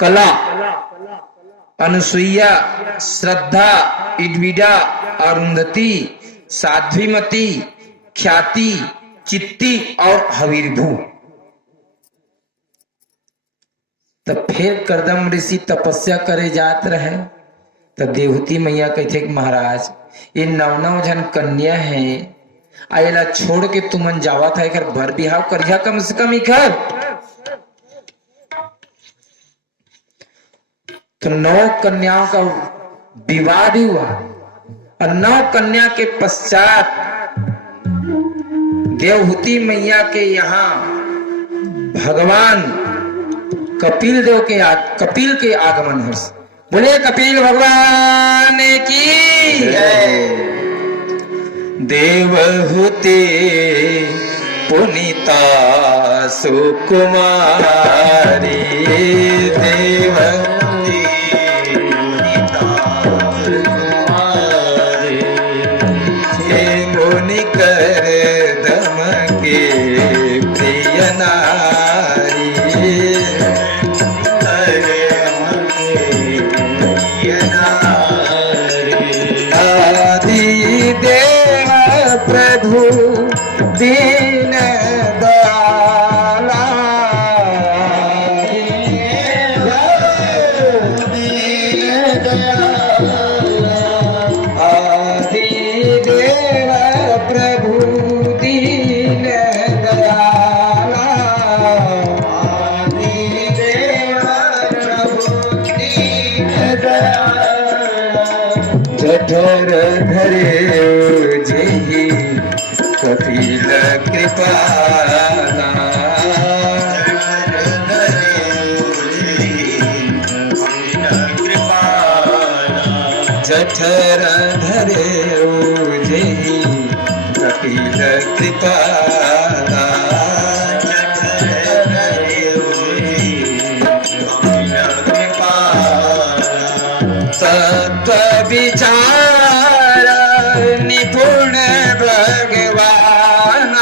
कला, अनुसुईया, श्रद्धा, इडविडा, अरुंधति, साध्वीमती, ख्याति, चित्ती और हवीरभू। तो फिर करदम ऋषि तपस्या करे जात रहे तो देवहूति मैया कहते महाराज ये नव जन कन्या है आयला छोड़ के तुमन जावत है कर बर बिहाव करिया कम से कम इकर। तो 9 कन्याओं का विवाह भी हुआ और 9 कन्या के पश्चात देवहूति मैया के यहाँ भगवान कपिल के आगमन है। बोले कपिल भगवान की देवहूति पुनीता सुकुमारी देवहूति पुनीता सुकुमारी हे मुनि कर दम के प्रिय नारी प्रभु दीन दयाला आदि देव प्रभु दीन दयाला आदि देव प्रभु दीन दयाला जठर धरे कपिल कृपाला जठर धरे ओझे कपिल कृपाला तत्व विचार निपुण भगवान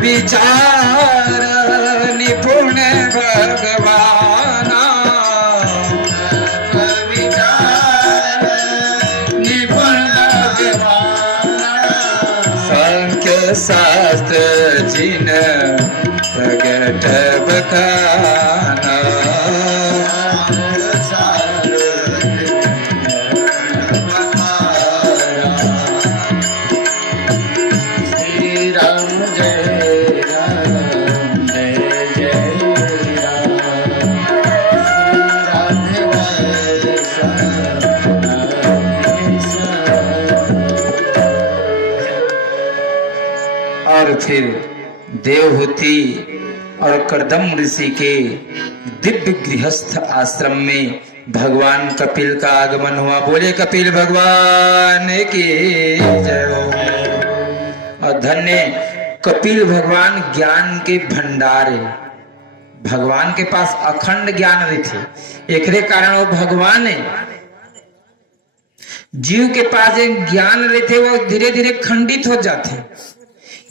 विचार निपुण भगवान निपुण भगवान सांख्य शास्त्र जिन प्रगट बखाना और फिर देवहूति और करदम ऋषि के दिव्य गृहस्थ आश्रम में भगवान कपिल का आगमन हुआ। बोले कपिल भगवान की जय हो। और धन्य कपिल भगवान ज्ञान के भंडार है। भगवान के पास अखंड ज्ञान रहते एकरे कारण वो भगवान है। जीव के पास एक ज्ञान रहते वो धीरे धीरे खंडित हो जाते।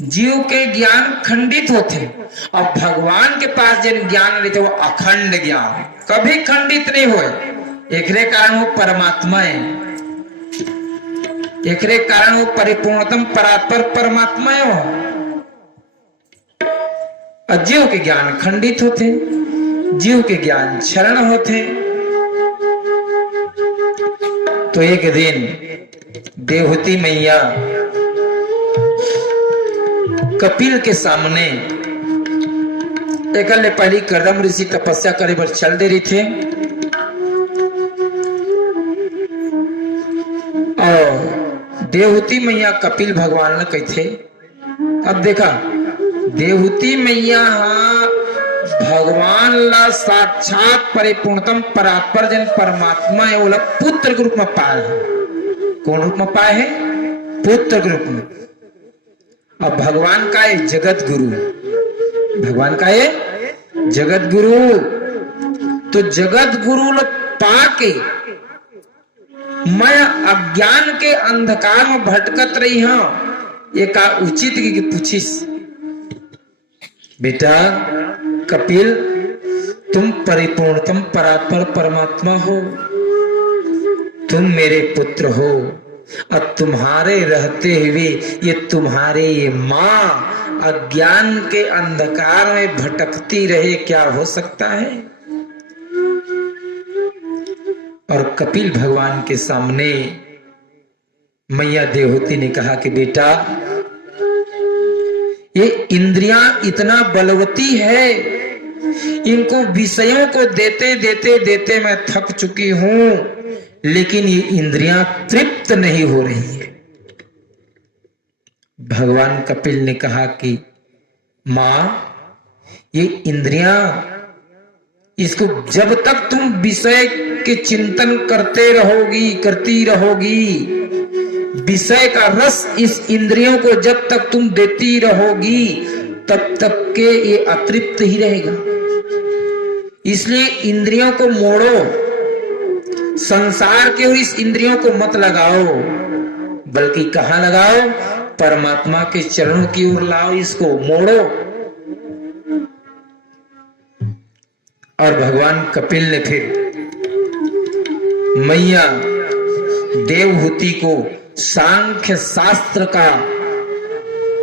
जीव के ज्ञान खंडित होते और भगवान के पास जिन ज्ञान रहते वो अखंड ज्ञान कभी खंडित नहीं हुए। एकरे कारण वो परमात्मा है। एकरे कारण वो परिपूर्णतम परात्पर परमात्मा है। वो जीव के ज्ञान खंडित होते, जीव के ज्ञान क्षरण होते। तो एक दिन देवहूति मैया कपिल के सामने एकल पहली करदम ऋषि तपस्या करे बर चल दे रही थे और देवहूति मैया कपिल भगवान ने कही थे। अब देखा देवहूति मैया भगवान ला साक्षात परिपूर्णतम परात्पर जन परमात्मा है वो पुत्र के रूप में पाए है। कौन रूप में पाए है? पुत्र के रूप में। अब भगवान का है जगत गुरु, भगवान का है जगत गुरु। तो जगत गुरु लोग पाके मैं अज्ञान के अंधकार में भटकत रही हूं। ये का उचित की पूछिस बेटा कपिल, तुम परिपूर्णतम परात्पर परमात्मा हो, तुम मेरे पुत्र हो, और तुम्हारे रहते हुए ये तुम्हारे ये मां अज्ञान के अंधकार में भटकती रहे, क्या हो सकता है? और कपिल भगवान के सामने मैया देवहूति ने कहा कि बेटा, ये इंद्रियां इतना बलवती है, इनको विषयों को देते देते देते मैं थक चुकी हूं, लेकिन ये इंद्रियां तृप्त नहीं हो रही है। भगवान कपिल ने कहा कि मां, ये इंद्रियां, इसको जब तक तुम विषय के चिंतन करते रहोगी, करती रहोगी, विषय का रस इस इंद्रियों को जब तक तुम देती रहोगी, तब तक के ये अतृप्त ही रहेगा। इसलिए इंद्रियों को मोड़ो, संसार के और इस इंद्रियों को मत लगाओ, बल्कि कहां लगाओ? परमात्मा के चरणों की ओर लाओ, इसको मोड़ो। और भगवान कपिल ने फिर मैया देवहूति को सांख्य शास्त्र का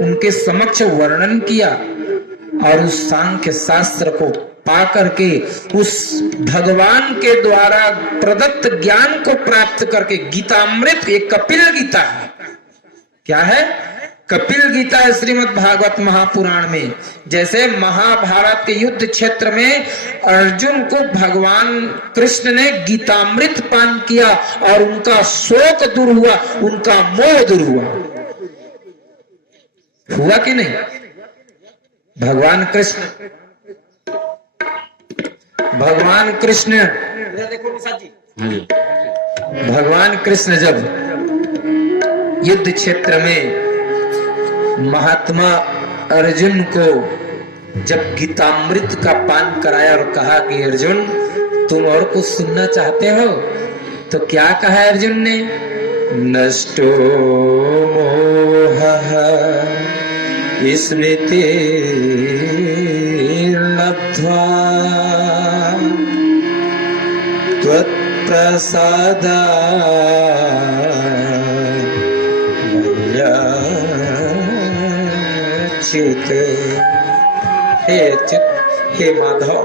उनके समक्ष वर्णन किया, और उस सांख्य शास्त्र को पा करके उस भगवान के द्वारा प्रदत्त ज्ञान को प्राप्त करके गीतामृत, एक कपिल गीता है। क्या है? कपिल गीता है श्रीमद् भागवत महापुराण में। जैसे महाभारत के युद्ध क्षेत्र में अर्जुन को भगवान कृष्ण ने गीतामृत पान किया और उनका शोक दूर हुआ, उनका मोह दूर हुआ कि नहीं? भगवान कृष्ण जब युद्ध क्षेत्र में महात्मा अर्जुन को जब गीतामृत का पान कराया और कहा कि अर्जुन, तुम और कुछ सुनना चाहते हो? तो क्या कहा अर्जुन ने? नष्टो मोहः स्मृति लब्ध्वा त्वत्प्रसादा हे माधव,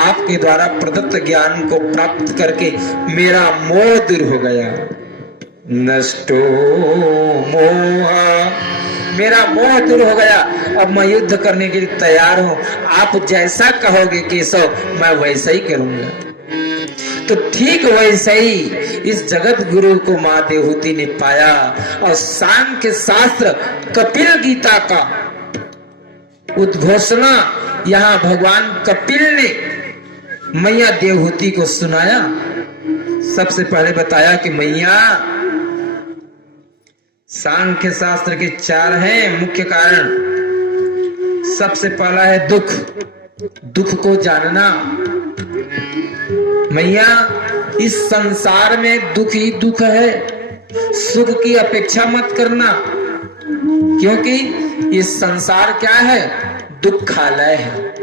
आपके द्वारा प्रदत्त ज्ञान को प्राप्त करके मेरा मोह दूर हो गया। नष्टो मोह, मेरा मोह दूर हो गया। अब मैं युद्ध करने के लिए तैयार हूं। आप जैसा कहोगे केशव, मैं वैसा ही करूंगा। तो ठीक वैसे ही इस जगत गुरु को मां देवहूति ने पाया, और सांख्य शास्त्र कपिल गीता का उद्घोषणा यहां भगवान कपिल ने मैया देवहूति को सुनाया। सबसे पहले बताया कि मैया, सांख्य शास्त्र के 4 हैं मुख्य कारण। सबसे पहला है दुख, दुख को जानना। मैया, इस संसार में दुख ही दुख है, सुख की अपेक्षा मत करना, क्योंकि ये संसार क्या है? दुखालय है,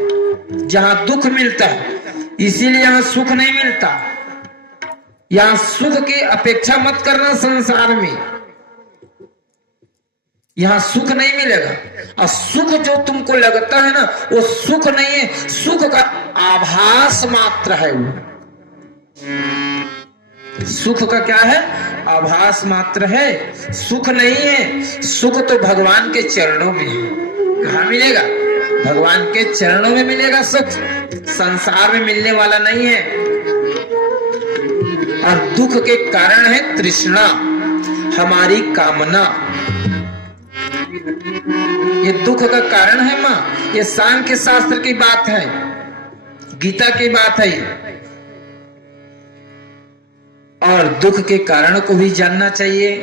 जहां दुख मिलता है, इसीलिए यहां सुख नहीं मिलता। यहां सुख की अपेक्षा मत करना, संसार में यहां सुख नहीं मिलेगा। और सुख जो तुमको लगता है ना, वो सुख नहीं है, सुख का आभास मात्र है। वो सुख का क्या है? आभास मात्र है, सुख नहीं है। सुख तो भगवान के चरणों में है। कहाँ मिलेगा? भगवान के चरणों में मिलेगा सुख, संसार में मिलने वाला नहीं है। और दुख के कारण है तृष्णा, हमारी कामना। ये दुख का कारण है मां। ये सांख्य शास्त्र की बात है, गीता की बात है। और दुख के कारण को भी जानना चाहिए,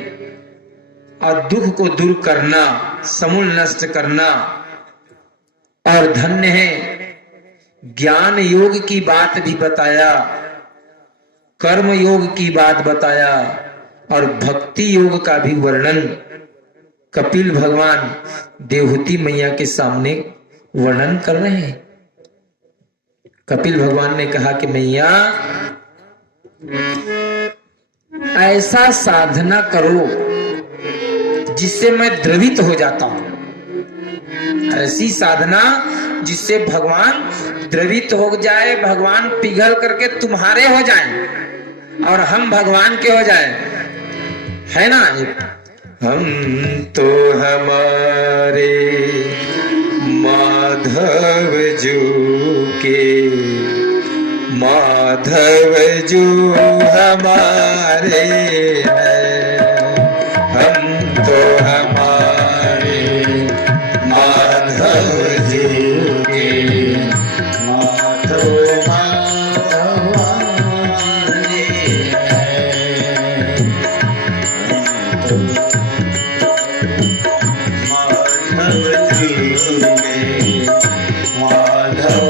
और दुख को दूर करना, समूल नष्ट करना। और धन्य है, ज्ञान योग की बात भी बताया, कर्म योग की बात बताया, और भक्ति योग का भी वर्णन कपिल भगवान देवहूति मैया के सामने वर्णन कर रहे हैं। कपिल भगवान ने कहा कि मैया ऐसा साधना करो जिससे मैं द्रवित हो जाता हूं, ऐसी साधना जिससे भगवान द्रवित हो जाए, भगवान पिघल करके तुम्हारे हो जाएं और हम भगवान के हो जाएं, है ना। हम तो हमारे माधव जो के, माधव जो हमारे हैं, हम तो हमारे माधव जी के, माधव माधव हमारे हैं, माधव जी के, माधव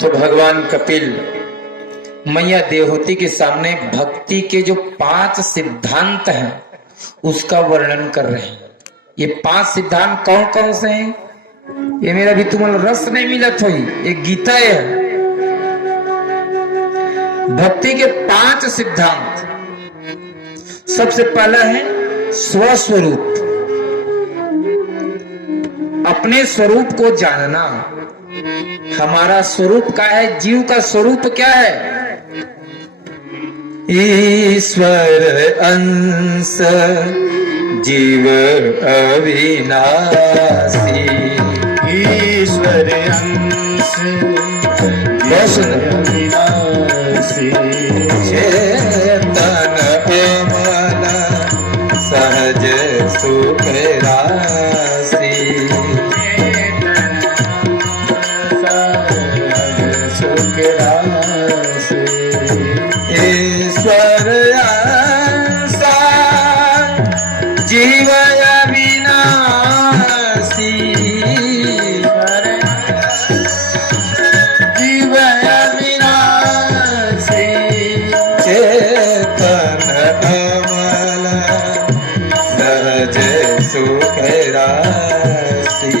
जो भगवान कपिल मैया देवहूति के सामने भक्ति के जो 5 सिद्धांत हैं उसका वर्णन कर रहे हैं। ये 5 सिद्धांत कौन कौन से हैं? ये मेरा भी तुम्हें रस नहीं मिला थोड़ी, ये गीता है। भक्ति के 5 सिद्धांत। सबसे पहला है स्वस्वरूप, अपने स्वरूप को जानना। हमारा स्वरूप क्या है? जीव का स्वरूप क्या है? ईश्वर अंश जीव अविनाशी, ईश्वर अंश अविनाशी, चेतन अमल सहज सुख राशि, ईश्वर अंश जीव अविनाशी, जीव अविनाशी, चेतन अमल सहज सुख राशि,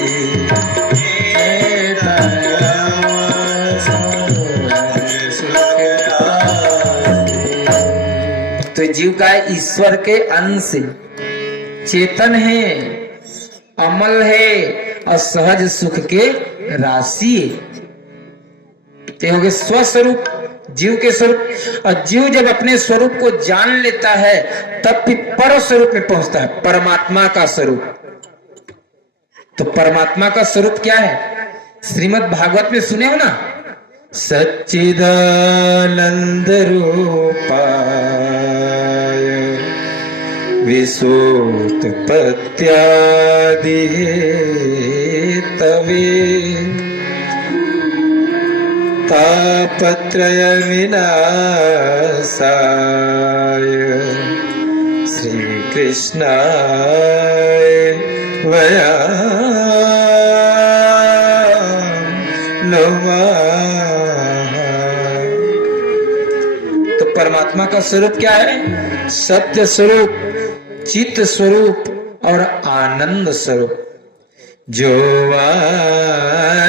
तो जीव का ईश्वर के अंश, चेतन है, अमल है और सहज सुख के राशि है। तो हो गए स्वस्वरूप, जीव के स्वरूप। और जीव जब अपने स्वरूप को जान लेता है तब भी पर स्वरूप में पहुंचता है, परमात्मा का स्वरूप। तो परमात्मा का स्वरूप क्या है? श्रीमद् भागवत में सुने हो ना, सच्चिदानंद रूपाय विश्वोत्पत्त्यादि तवे तापत्रय विनाशाय श्री कृष्णाय वयं नमः। तो परमात्मा का स्वरूप क्या है? सत्य स्वरूप, चित्त स्वरूप और आनंद स्वरूप। जो आनंद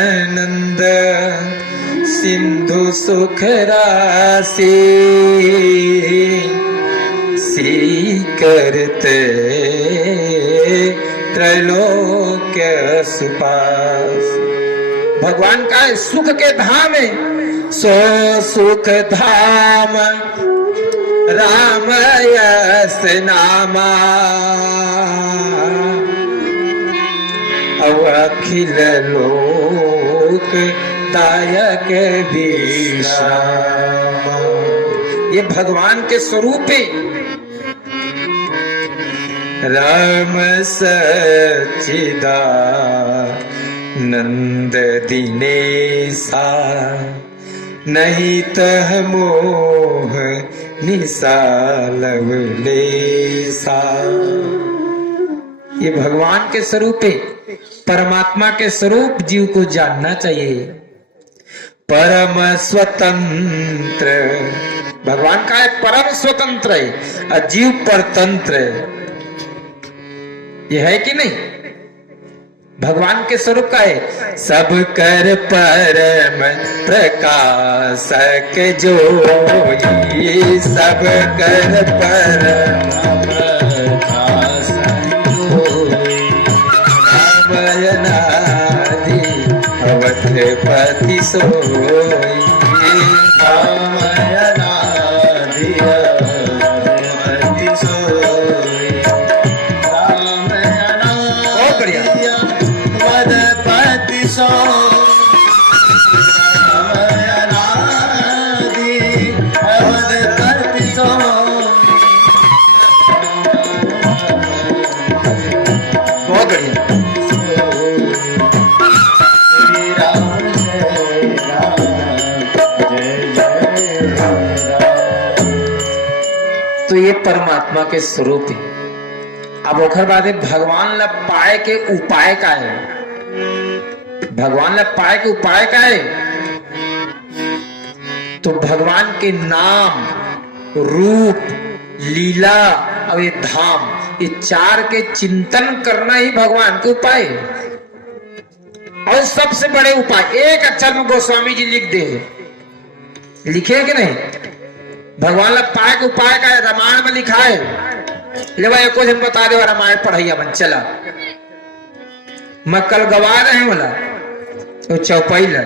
सिंधु सुख राशि सी करते त्रैलोक्य सुपास। भगवान का सुख के धाम है, सो सुख धाम राम यस नामा, अखिल लोक दायक विश्राम। ये भगवान के स्वरूप है। राम सच्चिदानंद दिनेशा नहीं तह मोह निसालवलेसा। ये भगवान के स्वरूप है। परमात्मा के स्वरूप जीव को जानना चाहिए। परम स्वतंत्र भगवान का है, परम स्वतंत्र है और जीव परतंत्र है। ये है कि नहीं? भगवान के स्वरूप का है। सब कर परम प्रकाशक जो सब कर परम प्रकाशक रामयनादि अवधपति सोई। रामयनादि अवधपति सोई। रामयनादि अवधपति सोई। बहुत बढ़िया। तो ये परमात्मा के स्वरूप है। अब ओखर बाद भगवान ला पाए के उपाय का है। भगवान ला पाए के उपाय का है तो भगवान के नाम, रूप, लीला और ये धाम, ये चार के चिंतन करना ही भगवान के उपाय है। और सबसे बड़े उपाय एक अक्षर में गोस्वामी जी लिख दे, लिखे कि नहीं? भगवान ला पाए के उपाय का है, रामायण में लिखा है। ले भाई कुछ हम बता दे, रामायण पढ़ैया बन चला। मैं कल गवा रहे बोला तो चौपाई ला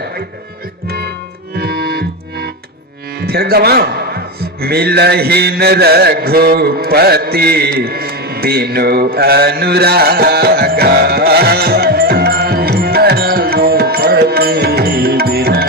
फिर गवाओ। मिलहीन रघुपति बिनु अनुरागा। रघुपति बिनु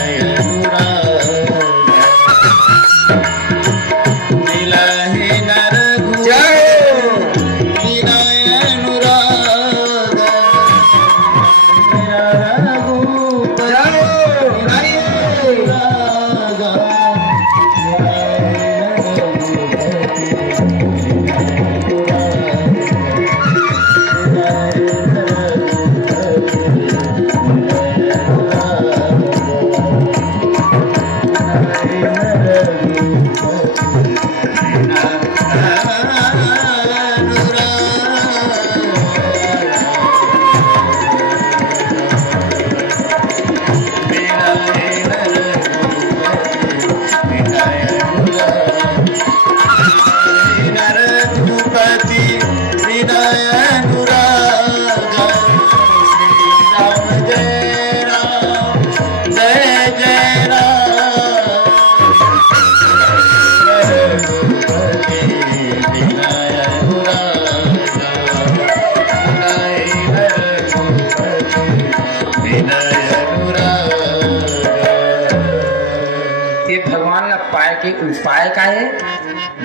उपाय का है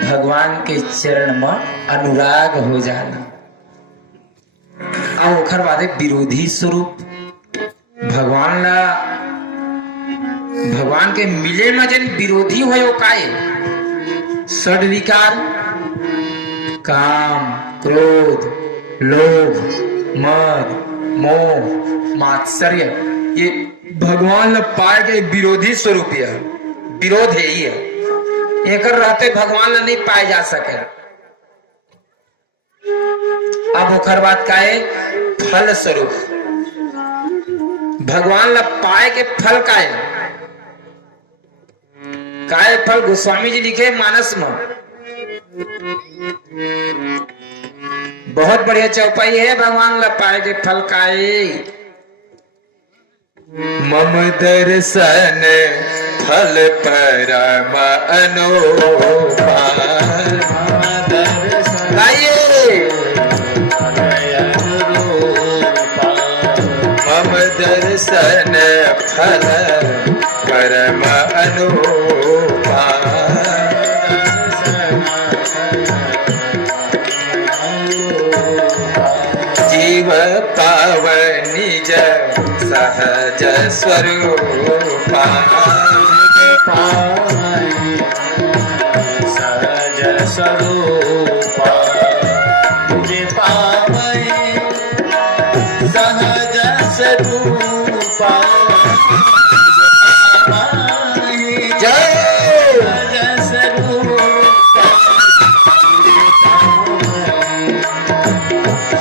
भगवान के चरण में अनुराग हो जाना। और ओखर बाद विरोधी स्वरूप भगवान के मिले में जन विरोधी हो काय षड विकार, काम, क्रोध, लोभ, मद, मोह, मात्सर्य, ये भगवान पाए के विरोधी स्वरूप है। विरोध है ही है, एक रहते भगवान नहीं पाए जा सके। अब ओखर बात का है फल स्वरूप। भगवान ला पाए के फल का है फल गोस्वामी जी लिखे मानस में। बहुत बढ़िया चौपाई है भगवान ला पाए के फल का है। मम दर्शन फल परम अनोपा। मम दर्शन फल परम अनूपा। जीव पावन निज सहज स्वरूपा। सहज स्वरूपा तुझे पावै सहज स्वरूपा। जय सहज स्वरूपा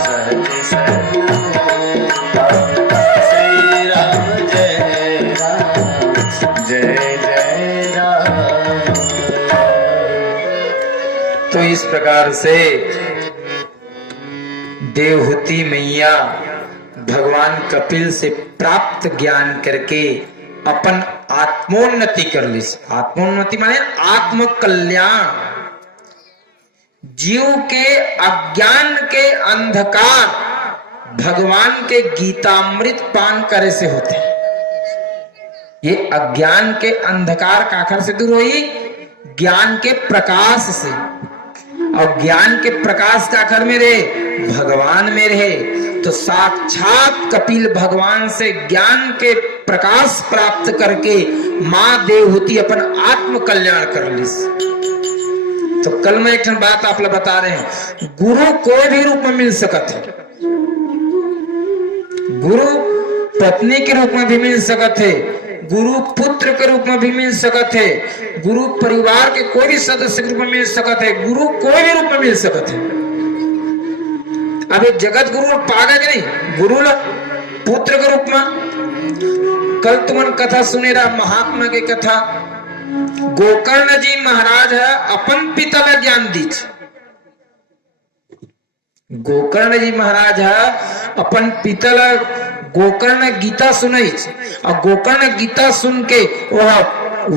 सहज स्वरूपा। श्री राम जय राम जय जय राम। तो इस प्रकार से देवहूति मैया भगवान कपिल से प्राप्त ज्ञान करके अपन आत्मोन्नति कर ली। आत्मोन्नति माने आत्म कल्याण। जीव के अज्ञान के अंधकार भगवान के गीतामृत पान करे से होते हैं। ये अज्ञान के अंधकार काखर से दूर हुई, ज्ञान के प्रकाश से। और ज्ञान के प्रकाश काखर में रहे, भगवान में रहे। तो साक्षात कपिल भगवान से ज्ञान के प्रकाश प्राप्त करके मां देवहूति अपन आत्म कल्याण कर ली। तो कल मैं एक बात आप लोग बता रहे हैं, गुरु कोई भी रूप में मिल सकत है। गुरु पत्नी के रूप में भी मिल सकत है, गुरु पुत्र के रूप में भी मिल सकत है, गुरु परिवार के कोई भी सदस्य के रूप में मिल सकत है, गुरु कोई भी रूप में मिल सकत है। अब एक जगत गुरु पागा कि नहीं, गुरु पुत्र के रूप में। कल तुमन कथा सुने रहा महात्मा की कथा। गोकर्ण जी महाराज है अपन पिता ला ज्ञान दीच। गोकर्ण जी महाराज है अपन पिता ला गोकर्ण गीता सुनाई। और गोकर्ण गीता सुन के वह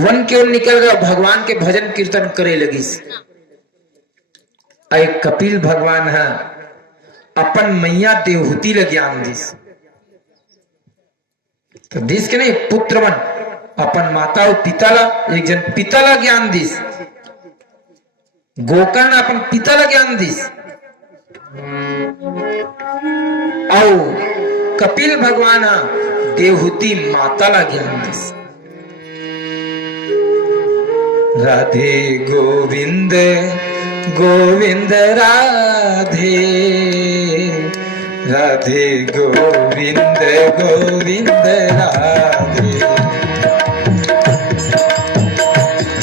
वन के ओर निकल गया, भगवान के भजन कीर्तन करे लगी। कपिल भगवान है अपन मैया देवहूति ला ज्ञान दीस। तो दिस के नहीं पुत्र बन अपन माता और पिता ला, एक जन पिता ला ज्ञान दीस। गोकर्ण अपन पिता ला ज्ञान दीस। और कपिल भगवान देवहूति माता ला ज्ञान दीस। राधे गोविंद गोविंद राधे, राधे गोविंद गोविंद राधे।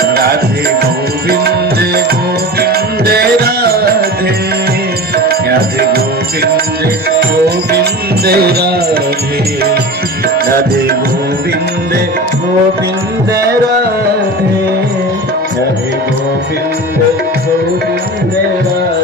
राधे गोविंद गोविंद राधे, राधे गोविंद गोविंद राधे, राधे गोविंद गोविंद राधे, राधे गोविंद गोविंद राधे।